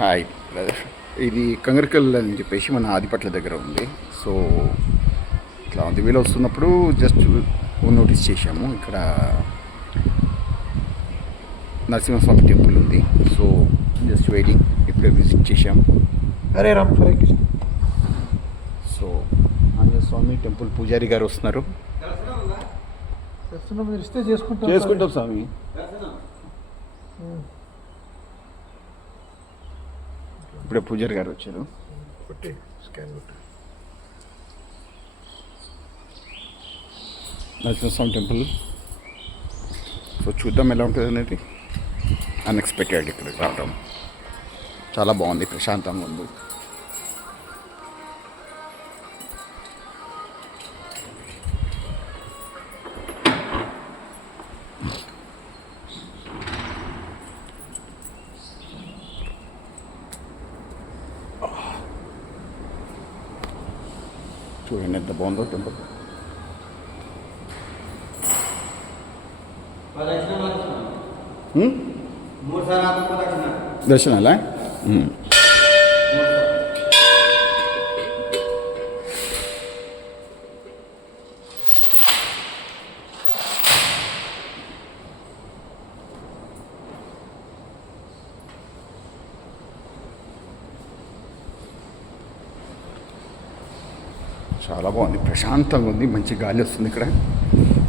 Hi brother. ఇది కంగరకల్ అని చెప్పేసి మన ఆదిపట్ల దగ్గర ఉంది. సో ఇట్లా ఆన్ ది వేలో వస్తున్నప్పుడు జస్ట్ నోటీస్ చేశాము, ఇక్కడ నరసింహస్వామి టెంపుల్ ఉంది. సో జస్ట్ వెయిటింగ్, ఇప్పుడే విజిట్ చేశాము. హరే రామ్ హరే కృష్ణ. సో ఆంజనేయ స్వామి టెంపుల్ పూజారి గారు వస్తున్నారు. మీరు ఇస్తే చేసుకుంటాం స్వామి. ఇప్పుడే పూజారి గారు వచ్చారు. Scan Narasimhaswamy temple. సో చూద్దాం ఎలా ఉంటుంది అనేది. అన్ఎక్స్పెక్టెడ్ ఇక్కడికి రావడం చాలా బాగుంది, ప్రశాంతంగా ఉంది. చూడండి ఎంత బాగుందో టెంపుల్. దర్శనాలా? చాలా బాగుంది, ప్రశాంతంగా ఉంది, మంచి గాలి వస్తుంది ఇక్కడ.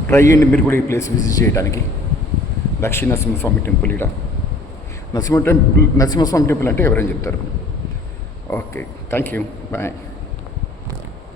ట్రై చేయండి మీరు కూడా ఈ ప్లేస్ విజిట్ చేయడానికి. లక్ష్మీ నరసింహస్వామి టెంపుల్. ఇక్కడ నరసింహస్వామి టెంపుల్ అంటే ఎవరైనా చెప్తారు. Okay, thank you, bye.